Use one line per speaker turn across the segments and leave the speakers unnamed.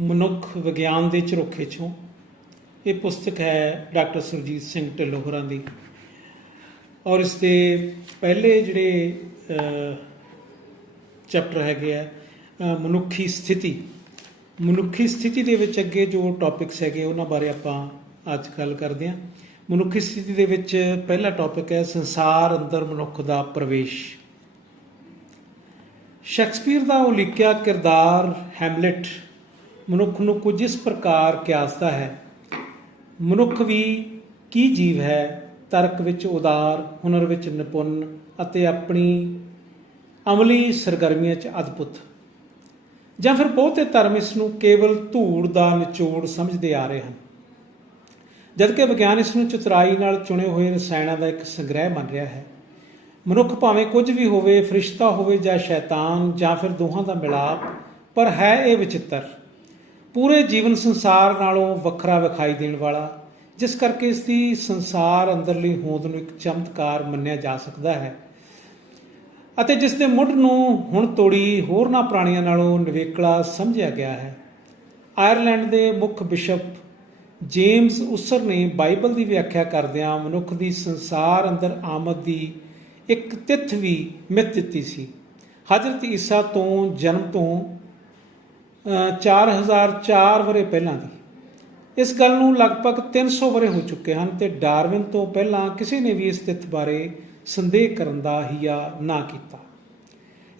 ਮਨੁੱਖ ਵਿਗਿਆਨ ਦੇ ਝਰੋਖੇ ਚੋਂ। ਇਹ ਪੁਸਤਕ ਹੈ ਡਾਕਟਰ ਸੁਰਜੀਤ ਸਿੰਘ ਢਿੱਲੋਂ ਹੋਰਾਂ ਦੀ। ਔਰ ਇਸ ਦੇ ਪਹਿਲੇ ਜਿਹੜੇ ਚੈਪਟਰ ਹੈਗੇ ਆ ਮਨੁੱਖੀ ਸਥਿਤੀ। ਮਨੁੱਖੀ ਸਥਿਤੀ ਦੇ ਵਿੱਚ ਅੱਗੇ ਜੋ ਟੌਪਿਕਸ ਹੈਗੇ, ਉਹਨਾਂ ਬਾਰੇ ਆਪਾਂ ਅੱਜ ਗੱਲ ਕਰਦੇ ਹਾਂ। ਮਨੁੱਖੀ ਸਥਿਤੀ ਦੇ ਵਿੱਚ ਪਹਿਲਾ ਟੌਪਿਕ ਹੈ ਸੰਸਾਰ ਅੰਦਰ ਮਨੁੱਖ ਦਾ ਪ੍ਰਵੇਸ਼। ਸ਼ੈਕਸਪੀਅਰ ਦਾ ਉਲੀਕਿਆ ਕਿਰਦਾਰ ਹੈਮਲੇਟ। ਮਨੁੱਖ ਨੂੰ ਕੁਝ ਇਸ ਪ੍ਰਕਾਰ ਕਿਆਸਦਾ ਹੈ। ਮਨੁੱਖ ਵੀ ਕੀ ਜੀਵ ਹੈ, ਤਰਕ ਵਿੱਚ ਉਦਾਰ, ਹੁਨਰ ਵਿੱਚ ਨਿਪੁੰਨ ਅਤੇ ਆਪਣੀ ਅਮਲੀ ਸਰਗਰਮੀਆਂ 'ਚ ਅਦਭੁਤ। ਜਾਂ ਫਿਰ ਬਹੁਤੇ ਧਰਮ ਇਸ ਨੂੰ ਕੇਵਲ ਧੂੜ ਦਾ ਨਿਚੋੜ ਸਮਝਦੇ ਆ ਰਹੇ ਹਨ। ਜਦਕਿ ਵਿਗਿਆਨ ਇਸ ਨੂੰ ਚਤੁਰਾਈ ਨਾਲ ਚੁਣੇ ਹੋਏ ਰਸਾਇਣਾਂ ਦਾ ਇੱਕ ਸੰਗ੍ਰਹਿ ਮੰਨ ਰਿਹਾ ਹੈ। ਮਨੁੱਖ ਭਾਵੇਂ ਕੁਝ ਵੀ ਹੋਵੇ, ਫਰਿਸ਼ਤਾ ਹੋਵੇ ਜਾਂ ਸ਼ੈਤਾਨ ਜਾਂ ਫਿਰ ਦੋਹਾਂ ਦਾ ਮਿਲਾਪ, ਪਰ ਹੈ ਇਹ ਵਿਚਿੱਤਰ। ਪੂਰੇ ਜੀਵਨ ਸੰਸਾਰ ਨਾਲੋਂ ਵੱਖਰਾ ਵਿਖਾਈ ਦੇਣ ਵਾਲਾ, ਜਿਸ ਕਰਕੇ ਇਸ ਦੀ ਸੰਸਾਰ ਅੰਦਰਲੀ ਹੋਂਦ ਨੂੰ ਇੱਕ ਚਮਤਕਾਰ ਮੰਨਿਆ ਜਾ ਸਕਦਾ ਹੈ ਅਤੇ ਜਿਸ ਦੇ ਮੁੱਢ ਨੂੰ ਹੁਣ ਤੋੜੀ ਹੋਰਨਾਂ ਪ੍ਰਾਣੀਆਂ ਨਾਲੋਂ ਨਿਵੇਕਲਾ ਸਮਝਿਆ ਗਿਆ ਹੈ। ਆਇਰਲੈਂਡ ਦੇ ਮੁੱਖ ਬਿਸ਼ਪ ਜੇਮਸ ਉਸਰ ਨੇ ਬਾਈਬਲ ਦੀ ਵਿਆਖਿਆ ਕਰਦਿਆਂ ਮਨੁੱਖ ਦੀ ਸੰਸਾਰ ਅੰਦਰ ਆਮਦ ਦੀ ਇੱਕ ਤਿੱਥ ਵੀ ਮਿੱਥ ਦਿੱਤੀ ਸੀ। ਹਜ਼ਰਤ ਈਸਾ ਤੋਂ ਜਨਮ ਤੋਂ 4004 ਵਰੇ ਪਹਿਲਾਂ ਦੀ। ਇਸ ਗੱਲ ਨੂੰ ਲਗਭਗ 300 ਵਰੇ ਹੋ ਚੁੱਕੇ ਹਨ ਤੇ ਡਾਰਵਿਨ ਤੋਂ ਪਹਿਲਾਂ ਕਿਸੇ ਨੇ ਵੀ ਇਸ ਤਿੱਥ ਬਾਰੇ ਸੰਦੇਹ ਕਰਨ ਦਾ ਹਿਆ ਨਾ ਕੀਤਾ।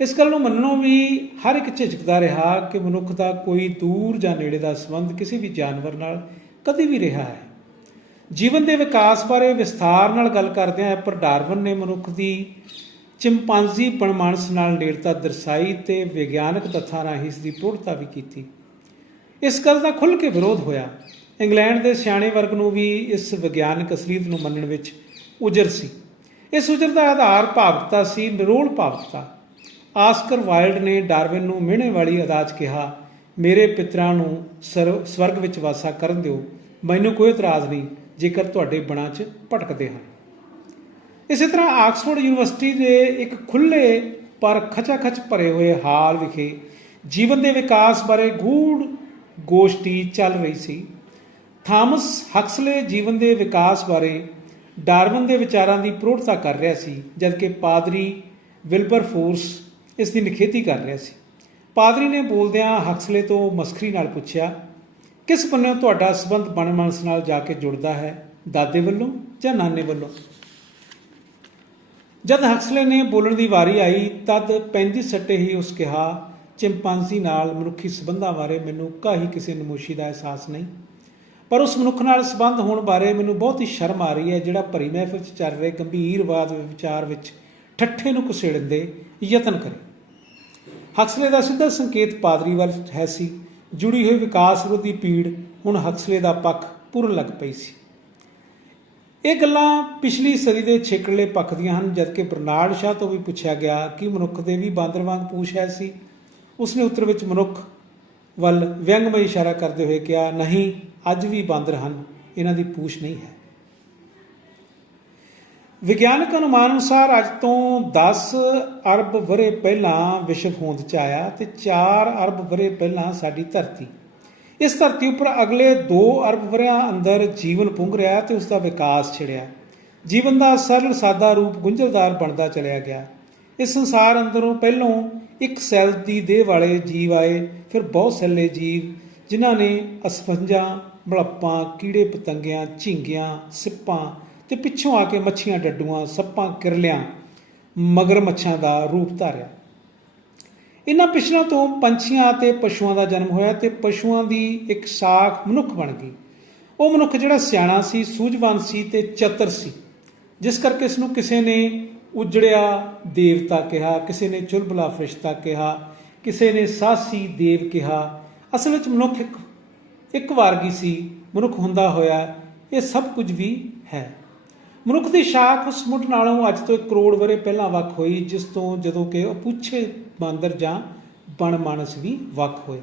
ਇਸ ਗੱਲ ਨੂੰ ਮੰਨਣੋਂ ਵੀ ਹਰ ਇੱਕ ਝਿਜਕਦਾ ਰਿਹਾ ਕਿ ਮਨੁੱਖ ਦਾ ਕੋਈ ਦੂਰ ਜਾਂ ਨੇੜੇ ਦਾ ਸੰਬੰਧ ਕਿਸੇ ਵੀ ਜਾਨਵਰ ਨਾਲ ਕਦੇ ਵੀ ਰਿਹਾ ਹੈ। ਜੀਵਨ ਦੇ ਵਿਕਾਸ ਬਾਰੇ ਵਿਸਥਾਰ ਨਾਲ ਗੱਲ ਕਰਦਿਆਂ ਪਰ ਡਾਰਵਨ ਨੇ ਮਨੁੱਖ ਦੀ ਚਿੰਪਾਂਜ਼ੀ ਪਣਮਾਨਸ ਨਾਲ ਨੇੜਤਾ ਦਰਸਾਈ ਤੇ ਵਿਗਿਆਨਕ ਤੱਥਾਂ ਰਾਹੀਂ ਇਸ ਦੀ ਪ੍ਰੋੜਤਾ ਵੀ ਕੀਤੀ। ਇਸ ਗੱਲ ਦਾ ਖੁੱਲ੍ਹ ਕੇ ਵਿਰੋਧ ਹੋਇਆ। ਇੰਗਲੈਂਡ ਦੇ ਸਿਆਣੇ ਵਰਗ ਨੂੰ ਵੀ ਇਸ ਵਿਗਿਆਨਕ ਅਸਲੀਅਤ ਨੂੰ ਮੰਨਣ ਵਿੱਚ ਉਜਰ ਸੀ। ਇਸ ਉਜਰ ਦਾ ਆਧਾਰ ਭਾਵਕਤਾ ਸੀ, ਨਿਰੋਲ ਭਾਵਕਤਾ। ਆਸਕਰ ਵਾਈਲਡ ਨੇ ਡਾਰਵਿਨ ਨੂੰ ਮਿਹਣੇ ਵਾਲੀ ਅਦਾਜ ਕਿਹਾ, ਮੇਰੇ ਪਿਤਰਾਂ ਨੂੰ ਸਰਵ- ਸਵਰਗ ਵਿੱਚ ਵਾਸਾ ਕਰਨ ਦਿਓ। ਮੈਨੂੰ ਕੋਈ ਇਤਰਾਜ਼ ਨਹੀਂ ਜੇਕਰ ਤੁਹਾਡੇ ਬਣਾ 'ਚ ਭਟਕਦੇ ਹਨ। ਇਸੇ ਤਰ੍ਹਾਂ ਆਕਸਫੋਰਡ ਯੂਨੀਵਰਸਿਟੀ ਦੇ ਇੱਕ ਖੁੱਲੇ ਪਰ ਖਚਾਖਚ ਭਰੇ ਹੋਏ ਹਾਲ ਵਿਖੇ ਜੀਵਨ ਦੇ ਵਿਕਾਸ ਬਾਰੇ ਗੂੜ ਗੋਸ਼ਟੀ ਚੱਲ ਰਹੀ ਸੀ। ਥਾਮਸ ਹਕਸਲੇ ਜੀਵਨ ਦੇ ਵਿਕਾਸ ਬਾਰੇ ਡਾਰਵਨ ਦੇ ਵਿਚਾਰਾਂ ਦੀ ਪ੍ਰੋੜਤਾ ਕਰ ਰਿਹਾ ਸੀ, ਜਦਕਿ ਪਾਦਰੀ ਵਿਲਬਰ ਫੋਰਸ ਇਸ ਦੀ ਨਿਖੇਧੀ ਕਰ ਰਿਹਾ ਸੀ। ਪਾਦਰੀ ਨੇ ਬੋਲਦਿਆਂ ਹਕਸਲੇ ਤੋਂ ਮਸਖਰੀ ਨਾਲ ਪੁੱਛਿਆ, ਕਿਸ ਬੰਨਿਓ ਤੁਹਾਡਾ ਸਬੰਧ ਬਣਮਨਸ ਨਾਲ ਜਾ ਕੇ ਜੁੜਦਾ ਹੈ? ਦਾਦੇ ਵੱਲੋਂ ਜਾਂ ਨਾਨੇ ਵੱਲੋਂ? ਜਦ ਹਕਸਲੇ ਨੇ ਬੋਲਣ ਦੀ ਵਾਰੀ ਆਈ, ਤਦ 35 ਸੱਟੇ ਹੀ ਉਸ ਕਿਹਾ, ਚਿੰਪਾਂਜ਼ੀ ਨਾਲ ਮਨੁੱਖੀ ਸਬੰਧਾਂ ਬਾਰੇ ਮੈਨੂੰ ਕਾਹੀ ਕਿਸੇ ਨਮੋਸ਼ੀ ਦਾ ਅਹਿਸਾਸ ਨਹੀਂ? ਪਰ ਉਸ ਮਨੁੱਖ ਨਾਲ ਸੰਬੰਧ ਹੋਣ ਬਾਰੇ ਮੈਨੂੰ ਬਹੁਤ ਹੀ ਸ਼ਰਮ ਆ ਰਹੀ ਹੈ, ਜਿਹੜਾ ਭਰੀ ਮਹਿਫਿਲ 'ਚ ਚੱਲ ਰਹੇ ਗੰਭੀਰਵਾਦ ਵਿਚਾਰ ਵਿੱਚ ਠੱਠੇ ਨੂੰ ਕੁਸੇੜਨ ਦੇ ਯਤਨ ਕਰੇ। ਹਕਸਲੇ ਦਾ ਸਿੱਧਾ ਸੰਕੇਤ ਪਾਦਰੀ ਵੱਲ ਹੈ ਸੀ। ਜੁੜੀ ਹੋਈ ਵਿਕਾਸ ਵਿਰੋਧੀ ਪੀੜ ਹੁਣ ਹਕਸਲੇ ਦਾ ਪੱਖ ਪੂਰਨ ਲੱਗ ਪਈ ਸੀ। ਇਹ ਗੱਲਾਂ ਪਿਛਲੀ ਸਦੀ ਦੇ ਛੇਕੜਲੇ ਪੱਖ ਦੀਆਂ ਹਨ, ਜਦਕਿ ਬਰਨਾਰਡ ਸ਼ਾਹ ਤੋਂ ਵੀ ਪੁੱਛਿਆ ਗਿਆ ਕਿ ਮਨੁੱਖ ਦੇ ਵੀ ਬਾਂਦਰ ਵਾਂਗ ਪੂਛ ਹੈ ਸੀ। ਉਸਨੇ ਉੱਤਰ ਵਿੱਚ ਮਨੁੱਖ ਵੱਲ ਵਿਅੰਗਮਈ ਇਸ਼ਾਰਾ ਕਰਦੇ ਹੋਏ ਕਿਹਾ, ਨਹੀਂ, ਅੱਜ ਵੀ ਬਾਂਦਰ ਹਨ, ਇਹਨਾਂ ਦੀ ਪੂਛ ਨਹੀਂ ਹੈ। ਵਿਗਿਆਨਕ ਅਨੁਮਾਨ ਅਨੁਸਾਰ ਅੱਜ ਤੋਂ 10 ਅਰਬ ਵਰੇ ਪਹਿਲਾਂ ਵਿਸ਼ਵ ਹੋਂਦ ਚ ਆਇਆ ਤੇ 4 ਅਰਬ ਵਰੇ ਪਹਿਲਾਂ ਸਾਡੀ ਧਰਤੀ ਇਸ ਧਰਤੀ ਉੱਪਰ ਅਗਲੇ 2 ਅਰਬ ਵਰਿਆਂ ਅੰਦਰ ਜੀਵਨ ਪੁੰਗ ਰਿਹਾ ਤੇ ਉਸ ਦਾ ਵਿਕਾਸ ਛਿੜਿਆ। ਜੀਵਨ ਦਾ ਸਰਲ ਸਾਦਾ ਰੂਪ ਗੁੰਝਲਦਾਰ ਬਣਦਾ ਚਲਿਆ ਗਿਆ। ਇਸ ਸੰਸਾਰ ਅੰਦਰੋਂ ਪਹਿਲੋਂ ਇੱਕ ਸੈੱਲ ਦੀ ਦੇਹ ਵਾਲੇ ਜੀਵ ਆਏ, ਫਿਰ ਬਹੁਤ ਸੈੱਲੇ ਜੀਵ, ਜਿਨ੍ਹਾਂ ਨੇ ਅਸਫੰਜਾਂ ਬਲੱਪਾਂ ਕੀੜੇ ਪਤੰਗਿਆਂ, ਝਿੰਗੀਆਂ, ਸਿੱਪਾਂ ਤੇ ਪਿੱਛੋਂ ਆ ਕੇ ਮੱਛੀਆਂ ਡੱਡੂਆਂ, ਸੱਪਾਂ, ਕਿਰਲਿਆਂ ਮਗਰ ਮੱਛਾਂ ਦਾ ਰੂਪ ਧਾਰਿਆ। ਇਹਨਾਂ ਪਿਛਲਾਂ ਤੋਂ ਪੰਛੀਆਂ ਅਤੇ ਪਸ਼ੂਆਂ ਦਾ ਜਨਮ ਹੋਇਆ ਤੇ ਪਸ਼ੂਆਂ ਦੀ ਇੱਕ ਸਾਖ ਮਨੁੱਖ ਬਣ ਗਈ। ਉਹ ਮਨੁੱਖ ਜਿਹੜਾ ਸਿਆਣਾ ਸੀ, ਸੂਝਵਾਨ ਸੀ ਤੇ ਚਤਰ ਸੀ, ਜਿਸ ਕਰਕੇ ਇਸ ਨੂੰ ਕਿਸੇ ਨੇ ਉਜੜਿਆ, ਦੇਵਤਾ ਕਿਹਾ, ਕਿਸੇ ਨੇ ਚੁਲਬਲਾ ਫਰਿਸ਼ਤਾ ਕਿਹਾ, ਕਿਸੇ ਨੇ ਸਾਸੀ ਦੇਵ ਕਿਹਾ। ਅਸਲ ਵਿੱਚ ਮਨੁੱਖ ਇੱਕ ਇੱਕ ਵਾਰਗੀ ਸੀ, ਮਨੁੱਖ ਹੁੰਦਾ ਹੋਇਆ, ਇਹ ਸਭ ਕੁਝ ਵੀ ਹੈ। ਮਨੁੱਖ ਦੀ ਸ਼ਾਖ ਉਸ ਮੁੱਢ ਨਾਲੋਂ ਅੱਜ ਤੋਂ 1 ਕਰੋੜ ਵਰੇ ਪਹਿਲਾਂ ਵੱਖ ਹੋਈ, ਜਿਸ ਤੋਂ ਜਦੋਂ ਕਿ ਉਹ ਪੁੱਛੇ ਬਾਂਦਰ ਜਾਂ ਬਣਮਾਨਸ ਵੀ ਵੱਖ ਹੋਏ।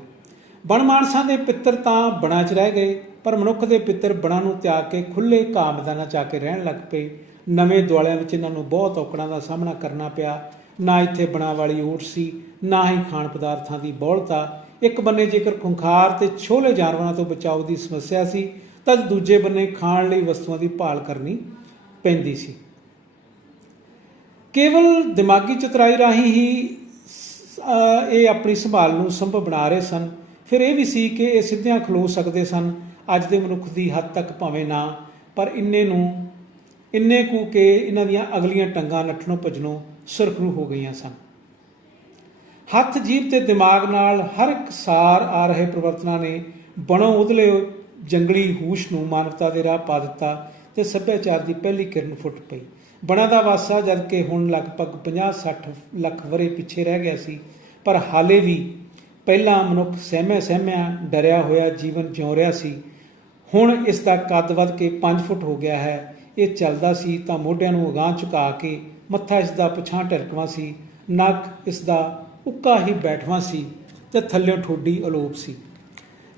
ਬਣਮਾਨਸਾਂ ਦੇ ਪਿੱਤਰ ਤਾਂ ਬਣਾ 'ਚ ਰਹਿ ਗਏ, ਪਰ ਮਨੁੱਖ ਦੇ ਪਿੱਤਰ ਬਣਾ ਨੂੰ ਤਿਆਗ ਕੇ ਖੁੱਲੇ ਘਾਹ ਮੈਦਾਨਾਂ 'ਚ ਆ ਕੇ ਰਹਿਣ ਲੱਗ ਪਏ। ਨਵੇਂ ਦੁਆਲਿਆਂ ਵਿੱਚ ਇਹਨਾਂ ਨੂੰ ਬਹੁਤ ਔਕੜਾਂ ਦਾ ਸਾਹਮਣਾ ਕਰਨਾ ਪਿਆ। ਨਾ ਇੱਥੇ ਬਣਾ ਵਾਲੀ ਓਟ ਸੀ, ਨਾ ਹੀ ਖਾਣ ਪਦਾਰਥਾਂ ਦੀ ਬਹੁਲਤਾ ਇੱਕ ਬੰਨੇ ਜੇਕਰ ਖੁੰਖਾਰ ਤੇ ਛੋਲੇ ਜਾਨਵਰਾਂ ਤੋਂ ਬਚਾਓ ਦੀ ਸਮੱਸਿਆ ਸੀ ਤਾਂ ਦੂਜੇ ਬੰਨੇ ਖਾਣ ਲਈ ਵਸਤੂਆਂ ਦੀ ਭਾਲ ਕਰਨੀ ਪੈਂਦੀ ਸੀ। ਕੇਵਲ ਦਿਮਾਗੀ ਚਤਰਾਈ ਰਾਹੀਂ ਹੀ ਇਹ ਆਪਣੀ ਸੰਭਾਲ ਨੂੰ ਸੰਭਵ ਬਣਾ ਰਹੇ ਸਨ। ਫਿਰ ਇਹ ਵੀ ਸੀ ਕਿ ਇਹ ਸਿੱਧਿਆਂ ਖਲੋ ਸਕਦੇ ਸਨ। ਅੱਜ ਦੇ ਮਨੁੱਖ ਦੀ ਹੱਦ ਤੱਕ ਭਾਵੇਂ ਨਾ, ਪਰ ਇੰਨੇ ਨੂੰ, ਇੰਨੇ ਕੁ ਕਿ ਇਹਨਾਂ ਦੀਆਂ ਅਗਲੀਆਂ ਟੰਗਾਂ ਨੱਠਣੋਂ ਭੱਜਣੋਂ ਸੁਰਖਰੂ ਹੋ ਗਈਆਂ ਸਨ। ਹੱਥ, ਜੀਭ ਤੇ ਦਿਮਾਗ ਨਾਲ ਹਰ ਇੱਕ ਸਾਰ ਆ ਰਹੇ ਪ੍ਰਵਰਤਨਾਂ ਨੇ ਬਣੋ ਉਦਲੇ ਜੰਗਲੀ ਹੂਸ਼ ਨੂੰ ਮਾਨਵਤਾ ਦੇ ਰਾਹ ਪਾ ਦਿੱਤਾ ਤੇ ਸੱਭਿਆਚਾਰ ਦੀ ਪਹਿਲੀ ਕਿਰਨ ਫੁੱਟ ਪਈ। ਬਣਾ ਦਾ ਵਾਸਾ ਜਦ ਕਿ ਹੁਣ ਲਗਭਗ 50-60 ਲੱਖ ਵਰੇ ਪਿੱਛੇ ਰਹਿ ਗਿਆ ਸੀ, ਪਰ ਹਾਲੇ ਵੀ ਪਹਿਲਾਂ ਮਨੁੱਖ ਸਹਿਮਿਆ ਸਹਿਮਿਆ ਡਰਿਆ ਹੋਇਆ ਜੀਵਨ ਜਿਉ ਰਿਹਾ ਸੀ। ਹੁਣ ਇਸ ਦਾ ਕੱਦ ਵੱਧ ਕੇ 5 ਫੁੱਟ ਹੋ ਗਿਆ ਹੈ। ਇਹ ਚੱਲਦਾ ਸੀ ਤਾਂ ਮੋਢਿਆਂ ਨੂੰ ਅਗਾਂਹ ਝੁਕਾ ਕੇ ਮੱਥਾ ਇਸ ਦਾ ਪਛਾਂ ਢਰਕਵਾਂ ਸੀ, ਨੱਕ ਇਸ ਦਾ ਉੱਕਾ ਹੀ ਬੈਠਵਾਂ ਸੀ ਤੇ ਥੱਲਿਓਂ ਠੋਡੀ ਅਲੋਪ ਸੀ।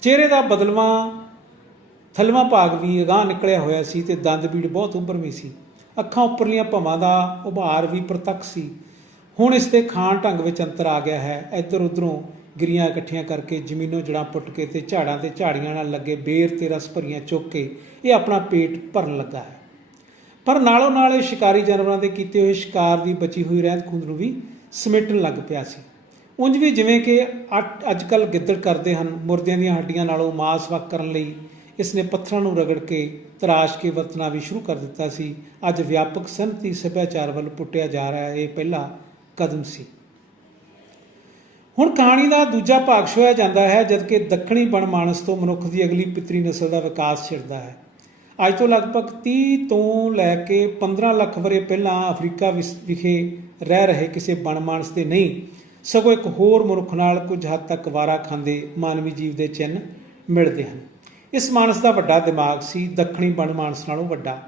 ਚਿਹਰੇ ਦਾ ਬਦਲਵਾਂ, ਥਲਵਾਂ ਭਾਗ ਵੀ ਅਗਾਂਹ ਨਿਕਲਿਆ ਹੋਇਆ ਸੀ ਤੇ ਦੰਦ ਬੀੜ ਬਹੁਤ ਉੱਭਰਵੀਂ ਸੀ। ਅੱਖਾਂ ਉੱਪਰਲੀਆਂ ਭਵਾਂ ਦਾ ਉਭਾਰ ਵੀ ਪ੍ਰਤੱਖ ਸੀ। ਹੁਣ ਇਸ ਦੇ ਖਾਣ ਢੰਗ ਵਿੱਚ ਅੰਤਰ ਆ ਗਿਆ ਹੈ। ਇੱਧਰ ਉੱਧਰੋਂ ਗਿਰੀਆਂ ਇਕੱਠੀਆਂ ਕਰਕੇ ਜ਼ਮੀਨੋਂ ਜੜਾਂ ਪੁੱਟ ਕੇ ਤੇ ਝਾੜਾਂ ਤੇ ਝਾੜੀਆਂ ਨਾਲ ਲੱਗੇ ਬੇਰ ਤੇ ਰਸ ਭਰੀਆਂ ਚੁੱਕ ਕੇ ਇਹ ਆਪਣਾ ਪੇਟ ਭਰਨ ਲੱਗਾ ਹੈ। ਪਰ ਨਾਲੋਂ ਨਾਲ ਇਹ ਸ਼ਿਕਾਰੀ ਜਾਨਵਰਾਂ ਦੇ ਕੀਤੇ ਹੋਏ ਸ਼ਿਕਾਰ ਦੀ ਬਚੀ ਹੋਈ ਰਹਿੰਦ ਖੂੰਦ ਨੂੰ ਵੀ ਸਮੇਟਣ ਲੱਗ ਪਿਆ ਸੀ। ਉਂਝ ਵੀ ਜਿਵੇਂ ਕਿ ਅੱਜ ਕੱਲ ਗਿੱਦੜ ਕਰਦੇ ਹਨ, ਮੁਰਦਿਆਂ ਦੀਆਂ ਹੱਡੀਆਂ ਨਾਲੋਂ ਮਾਸ ਵੱਖ ਕਰਨ ਲਈ ਇਸ ਨੇ ਪੱਥਰਾਂ ਨੂੰ ਰਗੜ ਕੇ ਤਰਾਸ਼ ਕੇ ਵਰਤਣਾ ਵੀ ਸ਼ੁਰੂ ਕਰ ਦਿੱਤਾ ਸੀ। ਅੱਜ ਵਿਆਪਕ ਸੰਨਤੀ ਸੱਭਿਆਚਾਰ ਵੱਲ ਪੁੱਟਿਆ ਜਾ ਰਿਹਾ ਇਹ ਪਹਿਲਾ ਕਦਮ ਸੀ। ਹੁਣ ਕਹਾਣੀ ਦਾ ਦੂਜਾ ਭਾਗ ਸ਼ੋਇਆ ਜਾਂਦਾ ਹੈ, ਜਦਕਿ ਦੱਖਣੀ ਬਣਮਾਣਸ ਤੋਂ ਮਨੁੱਖ ਦੀ ਅਗਲੀ ਪਿਤਰੀ ਨਸਲ ਦਾ ਵਿਕਾਸ ਛਿੜਦਾ ਹੈ। ਅੱਜ ਤੋਂ ਲਗਭਗ 30 ਤੋਂ ਲੈ ਕੇ 15 ਲੱਖ ਵਰੇ ਪਹਿਲਾਂ ਅਫਰੀਕਾ ਵਿਸ- ਵਿਖੇ ਰਹਿ ਰਹੇ ਕਿਸੇ ਬਣਮਾਣਸ ਦੇ ਨਹੀਂ, ਸਗੋਂ ਇੱਕ ਹੋਰ ਮਨੁੱਖ ਨਾਲ ਕੁਝ ਹੱਦ ਤੱਕ ਵਾਰਾ ਖਾਂਦੇ ਮਾਨਵੀ ਜੀਵ ਦੇ ਚਿੰਨ੍ਹ ਮਿਲਦੇ ਹਨ। ਇਸ ਮਾਨਸ ਦਾ ਵੱਡਾ ਦਿਮਾਗ ਸੀ, ਦੱਖਣੀ ਬਣ ਮਾਨਸ ਨਾਲੋਂ ਵੱਡਾ।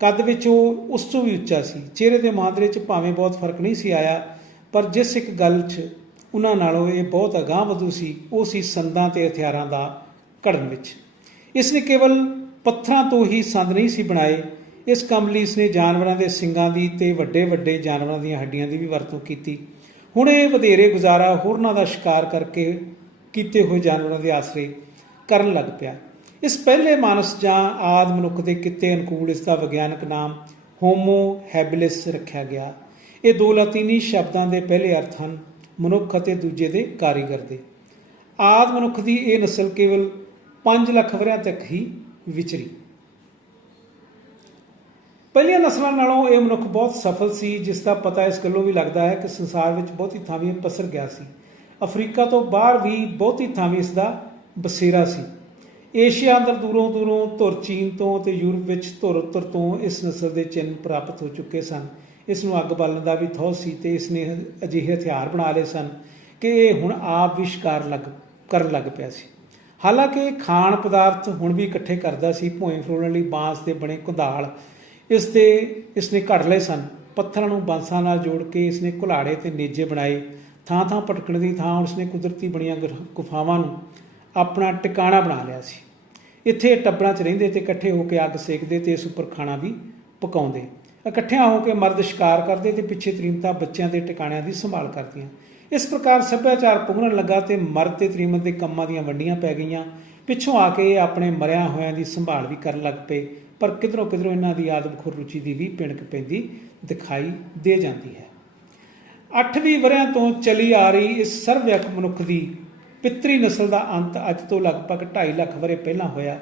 ਕੱਦ ਵਿੱਚ ਉਹ ਉਸ ਤੋਂ ਵੀ ਉੱਚਾ ਸੀ। ਚਿਹਰੇ ਦੇ ਮੁਹਾਂਦਰੇ 'ਚ ਭਾਵੇਂ ਬਹੁਤ ਫ਼ਰਕ ਨਹੀਂ ਸੀ ਆਇਆ, ਪਰ ਜਿਸ ਇੱਕ ਗੱਲ 'ਚ ਉਹਨਾਂ ਨਾਲੋਂ ਇਹ ਬਹੁਤ ਅਗਾਂਹ ਵਧੂ ਸੀ, ਉਹ ਸੀ ਸੰਦਾਂ ਤੇ ਹਥਿਆਰਾਂ ਦਾ ਘੜਨ ਵਿੱਚ। ਇਸ ਨੇ ਕੇਵਲ ਪੱਥਰਾਂ ਤੋਂ ਹੀ ਸੰਦ ਨਹੀਂ ਸੀ ਬਣਾਏ। ਇਸ ਕੰਮ ਲਈ ਇਸ ਨੇ ਜਾਨਵਰਾਂ ਦੇ ਸਿੰਗਾਂ ਦੀ ਤੇ ਵੱਡੇ ਵੱਡੇ ਜਾਨਵਰਾਂ ਦੀਆਂ ਹੱਡੀਆਂ ਦੀ ਵੀ ਵਰਤੋਂ ਕੀਤੀ। ਹੁਣ ਇਹ ਵਧੇਰੇ ਗੁਜ਼ਾਰਾ ਹੋਰਨਾਂ ਦਾ ਸ਼ਿਕਾਰ ਕਰਕੇ ਕੀਤੇ ਹੋਏ ਜਾਨਵਰਾਂ ਦੇ ਆਸਰੇ ਕਰਨ ਲੱਗ ਪਿਆ। ਇਸ ਪਹਿਲੇ ਮਾਨਸ ਜਾਂ ਆਦ ਮਨੁੱਖ ਦੇ ਕਿੱਤੇ ਅਨੁਕੂਲ ਇਸ ਦਾ ਵਿਗਿਆਨਕ ਨਾਮ ਹੋਮੋ ਹੈਬਿਲਿਸ ਰੱਖਿਆ ਗਿਆ। ਇਹ ਦੋ ਲਾਤੀਨੀ ਸ਼ਬਦਾਂ ਦੇ ਪਹਿਲੇ ਅਰਥ ਹਨ, ਮਨੁੱਖ ਅਤੇ ਦੂਜੇ ਦੇ ਕਾਰੀਗਰ ਦੇ। ਆਦ ਮਨੁੱਖ ਦੀ ਇਹ ਨਸਲ ਕੇਵਲ 5 ਲੱਖ ਵਰਿਆਂ ਤੱਕ ਹੀ ਵਿਚਰੀ। ਪਹਿਲੀਆਂ ਨਸਲਾਂ ਨਾਲੋਂ ਇਹ ਮਨੁੱਖ ਬਹੁਤ ਸਫਲ ਸੀ, ਜਿਸ ਦਾ ਪਤਾ ਇਸ ਗੱਲੋਂ ਵੀ ਲੱਗਦਾ ਹੈ ਕਿ ਸੰਸਾਰ ਵਿੱਚ ਬਹੁਤੀ ਥਾਵੇਂ ਪਸਰ ਗਿਆ ਸੀ। ਅਫਰੀਕਾ ਤੋਂ ਬਾਹਰ ਵੀ ਬਹੁਤੀ ਥਾਵੇਂ ਇਸ ਦਾ ਬਸੇਰਾ ਸੀ। ਏਸ਼ੀਆ ਅੰਦਰ ਦੂਰੋਂ ਦੂਰੋਂ ਧੁਰ ਚੀਨ ਤੋਂ ਤੇ ਯੂਰਪ ਵਿੱਚ ਧੁਰ ਉੱਤਰ ਤੋਂ ਇਸ ਨਸਲ ਦੇ ਚਿੰਨ੍ਹ ਪ੍ਰਾਪਤ ਹੋ ਚੁੱਕੇ ਸਨ। ਇਸ ਨੂੰ ਅੱਗ ਬਾਲਣ ਦਾ ਵੀ ਥੌ ਸੀ ਤੇ ਇਸ ਨੇ ਅਜਿਹੇ ਹਥਿਆਰ ਬਣਾ ਲਏ ਸਨ ਕਿ ਇਹ ਹੁਣ ਆਪ ਵੀ ਸ਼ਿਕਾਰ ਲੱਗ, ਕਰਨ ਲੱਗ ਪਿਆ ਸੀ। ਹਾਲਾਂਕਿ ਖਾਣ ਪਦਾਰਥ ਹੁਣ ਵੀ ਇਕੱਠੇ ਕਰਦਾ ਸੀ ਭੋਏ ਫਰੋਲਣ ਲਈ ਬਾਂਸ ਦੇ ਬਣੇ ਕੁੰਧਾਲ ਇਸ ਤੇ ਇਸ ਨੇ ਘੜ ਲਏ ਸਨ। ਪੱਥਰਾਂ ਨੂੰ ਬਾਂਸਾਂ ਨਾਲ ਜੋੜ ਕੇ ਇਸ ਨੇ ਕੁਲਾੜੇ ਤੇ ਨੇਜੇ ਬਣਾਏ। ਥਾਂ ਥਾਂ ਭਟਕਣ ਦੀ ਥਾਂ ਉਸ ਨੇ ਕੁਦਰਤੀ ਬਣੀਆਂ ਗੁਰ- ਗੁਫਾਵਾਂ ਨੂੰ ਆਪਣਾ ਟਿਕਾਣਾ ਬਣਾ ਲਿਆ ਸੀ। ਇੱਥੇ ਟੱਬਰਾਂ 'ਚ ਰਹਿੰਦੇ ਤੇ ਇਕੱਠੇ ਹੋ ਕੇ ਅੱਗ ਸੇਕਦੇ ਤੇ ਇਸ ਉੱਪਰ ਖਾਣਾ ਵੀ ਪਕਾਉਂਦੇ। ਇਕੱਠਿਆਂ ਹੋ ਕੇ ਮਰਦ ਸ਼ਿਕਾਰ ਕਰਦੇ ਤੇ ਪਿੱਛੇ ਤਰੀਮਤਾ ਬੱਚਿਆਂ ਦੇ ਟਿਕਾਣਿਆਂ ਦੀ ਸੰਭਾਲ ਕਰਦੀਆਂ। ਇਸ ਪ੍ਰਕਾਰ ਸੱਭਿਆਚਾਰ ਪੁੰਗਰਨ ਲੱਗਾ ਤੇ ਮਰਦ ਤੇ ਤਰੀਮਤ ਦੇ ਕੰਮਾਂ ਦੀਆਂ ਵੰਡੀਆਂ ਪੈ ਗਈਆਂ। ਪਿੱਛੋਂ ਆ ਕੇ ਇਹ ਆਪਣੇ ਮਰਿਆ ਹੋਇਆਂ ਦੀ ਸੰਭਾਲ ਵੀ ਕਰਨ ਲੱਗ ਪਏ। ਪਰ ਕਿਧਰੋਂ ਕਿਧਰੋਂ ਇਹਨਾਂ ਦੀ ਆਦਮਖੋਰ ਰੁਚੀ ਦੀ ਵੀ ਪਿਣਕ ਪੈਂਦੀ ਦਿਖਾਈ ਦੇ ਜਾਂਦੀ ਹੈ। 8ਵੀਂ ਵਰਿਆਂ ਤੋਂ ਚਲੀ ਆ ਰਹੀ ਇਸ ਸਰਵਿਅਕ ਮਨੁੱਖ ਦੀ ਪਿਤਰੀ ਨਸਲ ਦਾ ਅੰਤ ਅੱਜ ਤੋਂ ਲਗਭਗ 2.5 ਲੱਖ ਵਰੇ ਪਹਿਲਾਂ ਹੋਇਆ।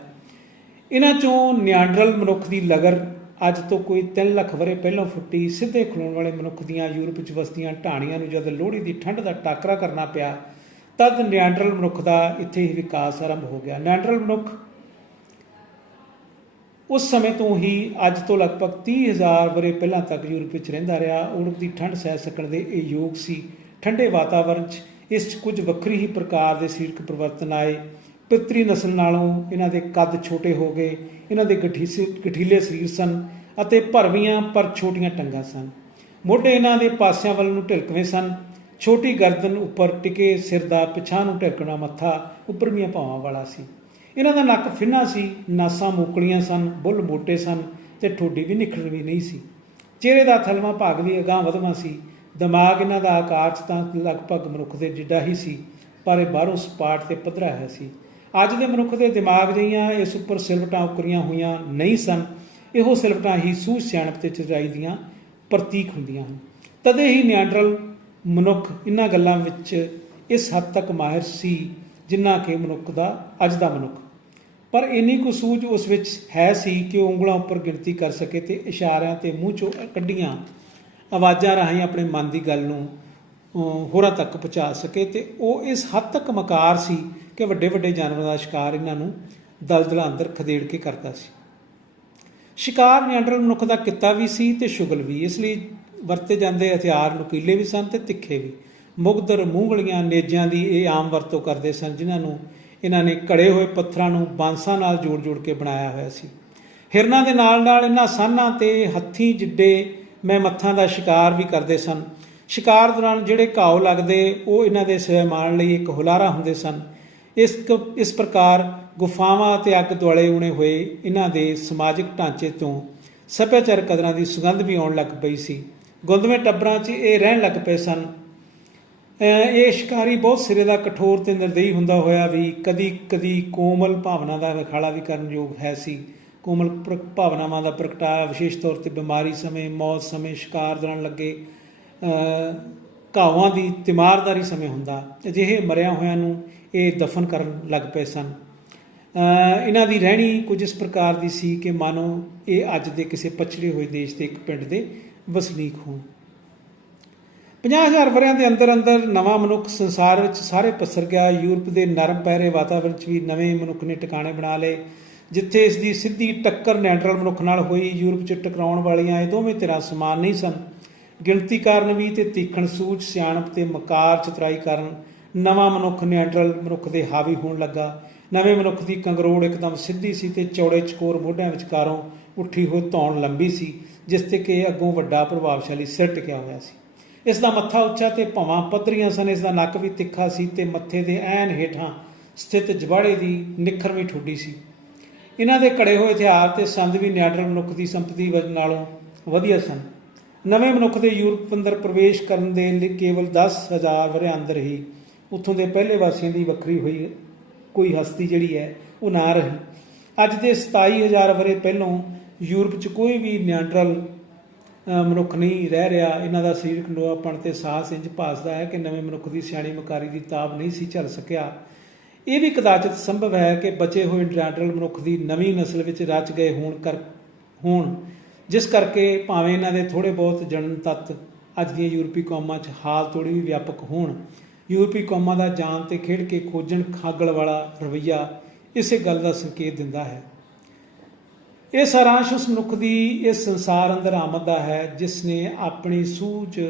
ਇਹਨਾਂ ਚੋਂ ਨਿਆਂਡਰਲ ਮਨੁੱਖ ਦੀ ਲਗਰ ਅੱਜ ਤੋਂ ਕੋਈ 3 ਲੱਖ ਵਰੇ ਪਹਿਲਾਂ ਫੁੱਟੀ। ਸਿੱਧੇ ਖਲੋਣ ਵਾਲੇ ਮਨੁੱਖ ਦੀਆਂ ਯੂਰਪ ਵਿੱਚ ਵਸਦੀਆਂ ਢਾਣੀਆਂ ਨੂੰ ਜਦ ਲੋਹੜੀ ਦੀ ਠੰਡ ਦਾ ਟਾਕਰਾ ਕਰਨਾ ਪਿਆ, ਤਦ ਨਿਆਂਡਰਲ ਮਨੁੱਖ ਦਾ ਇੱਥੇ ਹੀ ਵਿਕਾਸ ਆਰੰਭ ਹੋ ਗਿਆ। ਨਿਆਂਡਰਲ ਮਨੁੱਖ ਉਸ ਸਮੇਂ ਤੋਂ ਹੀ ਅੱਜ ਤੋਂ ਲਗਭਗ 30000 ਵਰੇ ਪਹਿਲਾਂ ਤੱਕ ਯੂਰਪ ਵਿੱਚ ਰਹਿੰਦਾ ਰਿਹਾ। ਉੜਪ ਦੀ ਠੰਡ ਸਹਿ ਸਕਣ ਦੇ ਇਹ ਯੋਗ ਸੀ। ਠੰਡੇ ਵਾਤਾਵਰਣ 'ਚ ਇਸ 'ਚ ਕੁਝ ਵੱਖਰੀ ਹੀ ਪ੍ਰਕਾਰ ਦੇ ਸਰੀਰਕ ਪਰਿਵਰਤਨ ਆਏ। ਪਿਤਰੀ ਨਸਲ ਨਾਲੋਂ ਇਹਨਾਂ ਦੇ ਕੱਦ ਛੋਟੇ ਹੋ ਗਏ, ਇਹਨਾਂ ਦੇ ਗਠੀਸੇ, ਗਠੀਲੇ ਸਰੀਰ ਸਨ ਅਤੇ ਭਰਵੀਆਂ ਪਰ ਛੋਟੀਆਂ ਟੰਗਾਂ ਸਨ। ਮੋਢੇ ਇਹਨਾਂ ਦੇ ਪਾਸਿਆਂ ਵੱਲ ਨੂੰ ਢਿਲਕਵੇਂ ਸਨ। ਛੋਟੀ ਗਰਦਨ ਉੱਪਰ ਟਿਕੇ ਸਿਰ ਦਾ ਪਿਛਾਂ ਨੂੰ ਢਿਲਕਣਾ ਮੱਥਾ ਉੱਪਰਵੀਆਂ ਭਾਵਾਂ ਵਾਲਾ ਸੀ। ਇਹਨਾਂ ਦਾ ਨੱਕ ਫਿੰਨਾ ਸੀ, ਨਾਸਾਂ ਮੋਕਲੀਆਂ ਸਨ, ਬੁੱਲ ਮੋਟੇ ਸਨ ਤੇ ਠੋਡੀ ਵੀ ਨਿਖੜਵੀਂ ਨਹੀਂ ਸੀ। ਚਿਹਰੇ ਦਾ ਥਲਵਾਂ ਭਾਗ ਵੀ ਅਗਾਂਹ ਵਧਵਾ ਸੀ। ਦਿਮਾਗ ਇਹਨਾਂ ਦਾ ਆਕਾਰ 'ਚ ਤਾਂ ਲਗਭਗ ਮਨੁੱਖ ਦੇ ਜਿੱਡਾ ਹੀ ਸੀ, ਪਰ ਇਹ ਬਾਹਰੋਂ ਸਪਾਟ ਤੇ ਪੱਧਰਾ ਹੈ ਸੀ। ਅੱਜ ਦੇ ਮਨੁੱਖ ਦੇ ਦਿਮਾਗ ਜਿਹੀਆਂ ਇਸ ਉੱਪਰ ਸਿਲਵਟਾਂ ਉਕਰੀਆਂ ਹੋਈਆਂ ਨਹੀਂ ਸਨ, ਇਹੋ ਸਿਲਵਟਾਂ ਹੀ ਸੂਝ ਸਿਆਣਪ ਤੇ ਚਤੁਰਾਈ ਦੀਆਂ ਪ੍ਰਤੀਕ ਹੁੰਦੀਆਂ ਹਨ। ਤਦੇ ਹੀ ਨਿਆਂਡਰਲ ਮਨੁੱਖ ਇਹਨਾਂ ਗੱਲਾਂ ਵਿੱਚ ਇਸ ਹੱਦ ਤੱਕ ਮਾਹਿਰ ਸੀ, ਜਿੰਨਾ ਕਿ ਮਨੁੱਖ ਦਾ ਅੱਜ ਦਾ ਮਨੁੱਖ। ਪਰ ਇੰਨੀ ਕੁ ਸੂਝ ਉਸ ਵਿੱਚ ਹੈ ਸੀ ਕਿ ਉਹ ਉਂਗਲਾਂ ਉੱਪਰ ਗਿਣਤੀ ਕਰ ਸਕੇ ਤੇ ਇਸ਼ਾਰਿਆਂ ਤੇ ਮੂੰਹ ਚੋਂ ਕੱਢੀਆਂ ਆਵਾਜ਼ਾਂ ਰਾਹੀਂ ਆਪਣੇ ਮਨ ਦੀ ਗੱਲ ਨੂੰ ਹੋਰਾਂ ਤੱਕ ਪਹੁੰਚਾ ਸਕੇ ਤੇ ਉਹ ਇਸ ਹੱਦ ਤੱਕ ਮਕਾਰ ਸੀ ਕਿ ਵੱਡੇ ਵੱਡੇ ਜਾਨਵਰਾਂ ਦਾ ਸ਼ਿਕਾਰ ਇਹਨਾਂ ਨੂੰ ਦਲਦਲਾਂ ਅੰਦਰ ਖਦੇੜ ਕੇ ਕਰਦਾ ਸੀ। ਸ਼ਿਕਾਰ ਨਿਆਂਡਰ ਮਨੁੱਖ ਦਾ ਕਿੱਤਾ ਵੀ ਸੀ ਤੇ ਸ਼ੁਗਲ ਵੀ, ਇਸ ਲਈ ਵਰਤੇ ਜਾਂਦੇ ਹਥਿਆਰ ਨੁਕੀਲੇ ਵੀ ਸਨ ਤੇ ਤਿੱਖੇ ਵੀ। ਮੁਗਦਰ ਮੂੰਗਲੀਆਂ ਨੇਜਾਂ ਦੀ ਇਹ ਆਮ ਵਰਤੋਂ ਕਰਦੇ ਸਨ ਜਿਨ੍ਹਾਂ ਨੂੰ ਇਹਨਾਂ ਨੇ ਘੜੇ ਹੋਏ ਪੱਥਰਾਂ ਨੂੰ ਬਾਂਸਾਂ ਨਾਲ ਜੋੜ-ਜੋੜ ਕੇ ਬਣਾਇਆ ਹੋਇਆ ਸੀ। ਹਿਰਨਾਂ ਦੇ ਨਾਲ-ਨਾਲ ਇਹਨਾਂ ਸਾਨਾਂ ਤੇ ਹੱਥੀ ਜਿੱਡੇ ਮੈਂ ਮੱਥਾਂ ਦਾ ਸ਼ਿਕਾਰ ਵੀ ਕਰਦੇ ਸਨ। ਸ਼ਿਕਾਰ ਦੌਰਾਨ ਜਿਹੜੇ ਘਾਉ ਲੱਗਦੇ, ਉਹ ਇਹਨਾਂ ਦੇ ਸਹਿਮਾਨ ਲਈ ਇੱਕ ਹੁਲਾਰਾ ਹੁੰਦੇ ਸਨ। ਇਸ ਕ- ਇਸ ਪ੍ਰਕਾਰ ਗੁਫਾਵਾਂ ਅਤੇ ਅੱਗ ਦੁਆਲੇ ਉਣੇ ਹੋਏ ਇਹਨਾਂ ਦੇ ਸਮਾਜਿਕ ਢਾਂਚੇ ਤੋਂ ਸੱਭਿਆਚਾਰਕ ਕਦਰਾਂ ਦੀ ਸੁਗੰਧ ਵੀ ਆਉਣ ਲੱਗ ਪਈ ਸੀ। ਗੁੰਦਵੇਂ ਟੱਬਰਾਂ 'ਚ ਇਹ ਰਹਿਣ ਲੱਗ ਪਏ ਸਨ। ਇਹ ਸ਼ਿਕਾਰੀ ਬਹੁਤ ਸਿਰੇ ਦਾ ਕਠੋਰ ਤੇ ਨਿਰਦਈ ਹੁੰਦਾ ਹੋਇਆ ਵੀ ਕਦੀ ਕਦੀ ਕੋਮਲ ਭਾਵਨਾ ਦਾ ਵਿਖਾਲਾ ਵੀ ਕਰਨ ਯੋਗ ਹੈ ਸੀ। ਕੋਮਲ ਪ੍ਰ- ਭਾਵਨਾਵਾਂ ਦਾ ਪ੍ਰਗਟਾਵਾ ਵਿਸ਼ੇਸ਼ ਤੌਰ ਤੇ ਬਿਮਾਰੀ ਸਮੇਂ, ਮੌਤ ਸਮੇਂ, ਸ਼ਿਕਾਰ ਦੌਰਾਨ ਲੱਗੇ ਘਾਵਾਂ ਦੀ ਤਿਮਾਰਦਾਰੀ ਸਮੇਂ ਹੁੰਦਾ। ਅਜਿਹੇ ਮਰਿਆ ਹੋਇਆਂ ਨੂੰ ਇਹ ਦਫਨ ਕਰਨ ਲੱਗ ਪਏ ਸਨ। ਇਹਨਾਂ ਦੀ ਰਹਿਣੀ ਕੁਝ ਇਸ ਪ੍ਰਕਾਰ ਦੀ ਸੀ ਕਿ ਮਾਨੋ ਇਹ ਅੱਜ ਦੇ ਕਿਸੇ ਪਛੜੇ ਹੋਏ ਦੇਸ਼ ਦੇ ਇੱਕ ਪਿੰਡ ਦੇ ਵਸਨੀਕ ਹੋਣ। 50000 ਵਰਿਆਂ ਦੇ ਅੰਦਰ ਅੰਦਰ ਨਵਾਂ ਮਨੁੱਖ ਸੰਸਾਰ ਵਿੱਚ ਸਾਰੇ ਪਸਰ ਗਿਆ। ਯੂਰਪ ਦੇ ਨਰਮ ਪੈਰੇ ਵਾਤਾਵਰਣ 'ਚ ਵੀ ਨਵੇਂ ਮਨੁੱਖ ਨੇ ਟਿਕਾਣੇ ਬਣਾ ਲਏ। ਜਿੱਥੇ ਇਸ ਦੀ ਸਿੱਧੀ ਟੱਕਰ ਨੈਟਰਲ ਮਨੁੱਖ ਨਾਲ ਹੋਈ, ਯੂਰਪ 'ਚ ਟਕਰਾਉਣ ਵਾਲੀਆਂ ਇਹ ਦੋਵੇਂ ਧਿਰਾਂ ਸਮਾਨ ਨਹੀਂ ਸਨ। ਗਿਣਤੀ ਕਾਰਨ ਵੀ ਤੇ ਤੀਖਣ ਸੂਝ, ਸਿਆਣਪ ਤੇ ਮਕਾਰ ਚਤਰਾਈ ਕਾਰਨ ਨਵਾਂ ਮਨੁੱਖ ਨੈਂਡਰਲ ਮਨੁੱਖ ਦੇ ਹਾਵੀ ਹੋਣ ਲੱਗਾ। ਨਵੇਂ ਮਨੁੱਖ ਦੀ ਕੰਗਰੋੜ ਇੱਕਦਮ ਸਿੱਧੀ ਸੀ ਤੇ ਚੌੜੇ ਚਕੋਰ ਮੋਢਿਆਂ ਵਿਚਕਾਰੋਂ ਉੱਠੀ ਹੋਈ ਧੌਣ ਲੰਬੀ ਸੀ, ਜਿਸ ਤੇ ਕਿ ਅੱਗੋਂ ਵੱਡਾ ਪ੍ਰਭਾਵਸ਼ਾਲੀ ਸਿਰ ਟਿਕਿਆ ਹੋਇਆ ਸੀ। ਇਸ ਦਾ ਮੱਥਾ ਉੱਚਾ ਤੇ ਭਵਾਂ ਪੱਧਰੀਆਂ ਸਨ, ਇਸ ਦਾ ਨੱਕ ਵੀ ਤਿੱਖਾ ਸੀ ਤੇ ਮੱਥੇ ਦੇ ਐਨ ਹੇਠਾਂ ਸਥਿਤ ਜਵਾੜੇ ਦੀ ਨਿਖਰਵੀਂ ਠੁੱਡੀ ਸੀ। ਇਹਨਾਂ ਦੇ ਘੜੇ ਹੋਏ ਹਥਿਆਰ ਤੇ ਸੰਦ ਵੀ ਨਿਆਡਰ ਮਨੁੱਖ ਦੀ ਸੰਪਤੀ ਵਜਨ ਨਾਲੋਂ ਵਧੀਆ ਸਨ। ਨਵੇਂ ਮਨੁੱਖ ਦੇ ਯੂਰਪ ਅੰਦਰ ਪ੍ਰਵੇਸ਼ ਕਰਨ ਦੇ ਲਈ ਕੇਵਲ 10000 ਵਰੇ ਅੰਦਰ ਹੀ ਉੱਥੋਂ ਦੇ ਪਹਿਲੇ ਵਾਸੀਆਂ ਦੀ ਵੱਖਰੀ ਹੋਈ ਕੋਈ ਹਸਤੀ ਜਿਹੜੀ ਹੈ, ਉਹ ਨਾ ਰਹੀ। ਅੱਜ ਦੇ 27000 ਵਰੇ ਪਹਿਲੋਂ ਯੂਰਪ 'ਚ ਕੋਈ ਵੀ ਨਿਆਂਡਰਲ ਮਨੁੱਖ ਨਹੀਂ ਰਹਿ ਰਿਹਾ। ਇਹਨਾਂ ਦਾ ਸਰੀਰਕ ਲੋਹਾਪਣ ਤੇ ਸਾਹਸ ਇੰਜ ਭਾਸਦਾ ਹੈ ਕਿ ਨਵੇਂ ਮਨੁੱਖ ਦੀ ਸਿਆਣੀ ਮਕਾਰੀ ਦੀ ਤਾਬ ਨਹੀਂ ਸੀ ਝੱਲ ਸਕਿਆ। ਇਹ ਵੀ ਕਦਾਚਿਤ ਸੰਭਵ ਹੈ ਕਿ ਬਚੇ ਹੋਏ ਨਿਆਂਡਰਲ ਮਨੁੱਖ ਦੀ ਨਵੀਂ ਨਸਲ ਵਿੱਚ ਰਚ ਗਏ ਹੋਣ ਕਰ, ਹੋਣ, ਜਿਸ ਕਰਕੇ ਭਾਵੇਂ ਇਹਨਾਂ ਦੇ ਥੋੜੇ ਬਹੁਤ ਜਨਮ ਤੱਤ ਅੱਜ ਦੀਆਂ ਯੂਰਪੀ ਕੌਮਾਂ 'ਚ ਹਾਲ ਤੋੜੀ ਵੀ ਵਿਆਪਕ ਹੋਣ, ਯੂਰਪੀ ਕੌਮਾਂ ਦਾ ਜਾਨ ਤੇ ਖੇਡ ਕੇ ਖੋਜਣ ਖਾਗਲ ਵਾਲਾ ਰਵਈਆ ਇਸੇ ਗੱਲ ਦਾ ਸੰਕੇਤ ਦਿੰਦਾ ਹੈ। ਇਹ ਸਾਰਾਂਸ਼ ਉਸ ਮਨੁੱਖ ਦੀ ਇਸ ਸੰਸਾਰ ਅੰਦਰ ਆਮਦ ਦਾ ਹੈ, ਜਿਸ ਨੇ ਆਪਣੀ ਸੂਝ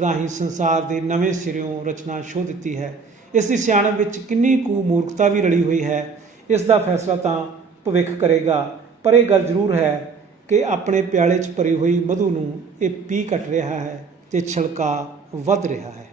ਰਾਹੀਂ ਸੰਸਾਰ ਦੇ ਨਵੇਂ ਸਿਰਿਓਂ ਰਚਨਾ ਸ਼ੋਧ ਦਿੱਤੀ ਹੈ। ਇਸ ਦੀ ਸਿਆਣਪ ਵਿੱਚ ਕਿੰਨੀ ਕੁ ਮੂਰਖਤਾ ਵੀ ਰਲੀ ਹੋਈ ਹੈ, ਇਸ ਦਾ ਫੈਸਲਾ ਤਾਂ ਭਵਿੱਖ ਕਰੇਗਾ। ਪਰ ਇਹ ਗੱਲ ਜ਼ਰੂਰ ਹੈ ਕਿ ਆਪਣੇ ਪਿਆਲੇ 'ਚ ਭਰੀ ਹੋਈ ਮਧੂ ਨੂੰ ਇਹ ਪੀ ਘਟ ਰਿਹਾ ਹੈ ਤੇ ਛਲਕਾ ਵੱਧ ਰਿਹਾ ਹੈ।